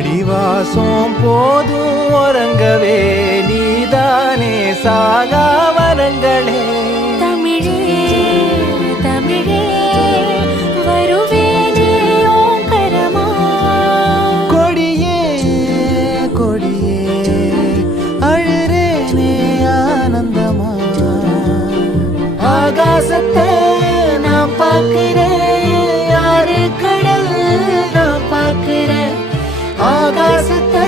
அடிவாசம் போதும் உறங்கவே நீதானே சாகா வரங்களே. தமிழே தமிழே வருவேனே ஓங்கரமா. கொடியே கொடியே அழுறேனே ஆனந்தமா. ஆகாசத்தை நான் பார்க்கிறேன், யாரு கடல் நான் பார்க்கிறேன். ஆகாசத்தை